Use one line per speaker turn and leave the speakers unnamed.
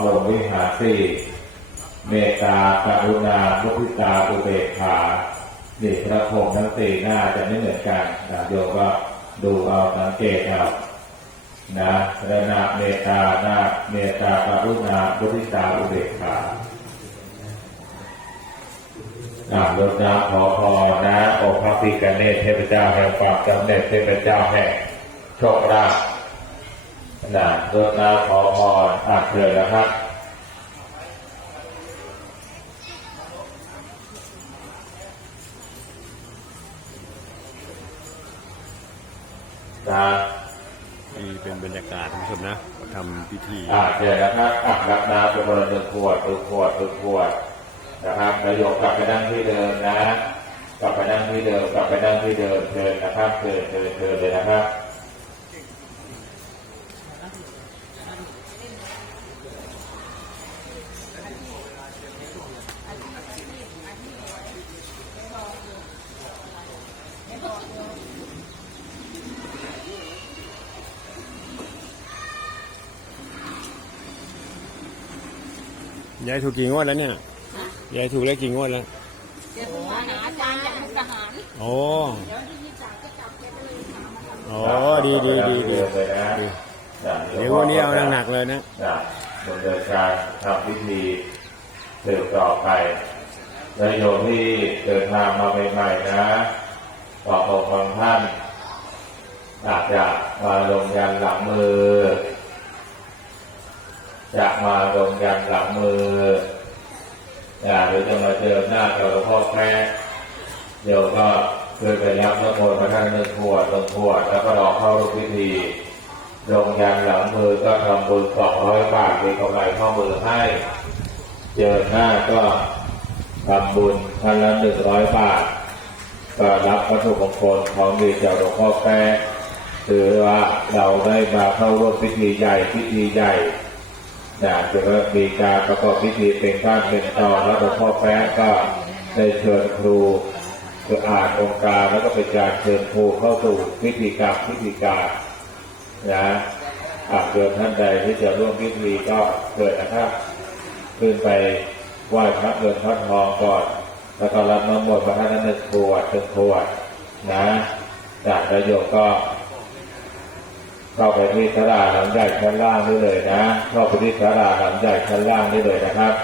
พรหมวิหารสี่เมตตากรุณามุทิตาอุเบกขานี่พระพรหมทั้งสี่หน้าจะไม่เหมือนกันนะโยมก็ดูเอาสังเกตเอานะระนาเมตตาหน้าเมตตากรุณามุทิตาอุเบกขาอ่ารดน้ำขอพรนะองค์พระพิฆเนศเทพเจ้าแห่งความสำเร็จเทพเจ้าแห่งโชคลาภ นะรดน้ำขอพรอ่านเลยนะครับนะ
นี่เป็นบรรยากาศท่านผู้ชมนะเขาทำพิธี
อ่านเลยนะครับอ่านรับน้ำเป็นคนละหนึ่งขวดหนึ่งขวดหนึ่งขวดนะครับประโยคกลับไปนั่งที่เดิมนะ กลับไปนั่งที่เดิม กลับไปนั่งที่เดิมเชิญนะครับเชิญเชิญเชิญเลยนะครับ
ยายถูกกี่งวดแล้วเนี่ยยายถูกแล้วกี่งวดแล้ว
เดี๋ยวผมมาหาอาจารย์จากมุกทหาร
โอ้
เดี๋ยวที่นี่จากก็จับแกไปเลยถามมาทำ
โอ้ดีดีดีดี
เลยนะ
ดี
นะ
เดี๋ยววันนี้เอาหนักๆเลยนะ
นะดำเนินการทำพิธีสืบต่อไปและโยมที่เดินทางมาใหม่ๆนะขอบอกบางท่านอาจจะมาลงยันหลังมือ จะมาลงยันหลังมือหรือจะมาเจอหน้ากับหลวงพ่อแพ้เดี๋ยวก็เกิดไปรับพระโพธิพระท่านหนึ่งขวดหนึ่งขวดแล้วก็รอเข้าร่วมพิธีลงยันหลังมือก็ทำบุญสองร้อยบาทมีกำไรข้อมือให้ เจอหน้าก็ทำบุญพันละหนึ่งร้อยบาทก็รับวัตถุมงคลของดีจากหลวงพ่อแป๊ะถือว่าเราได้มาเข้าร่วมพิธีใหญ่พิธีใหญ่ นะจะมีการประกอบพิธีเป็นบ้านเป็นตอนแล้วหลวงพ่อแป๊ะก็ได้เชิญครูคืออ่านองค์การแล้วก็เป็นการเชิญครูเข้าสู่พิธีกรรมพิธีการนะหากเกิดท่านใดที่จะร่วมพิธีก็เกิดนะครับขึ้นไปไหว้พระเงินพระทองก่อนแล้วก็รับน้ำมนต์พระท่านนั้นหนึ่งขวดหนึ่งขวดนะจากประโยคก็ เข้าไปที่สาราหลังใหญ่ชั้นล่างนี่เลยนะเข้าไปที่สาราหลังใหญ่ชั้นล่างนี่เลยนะครับ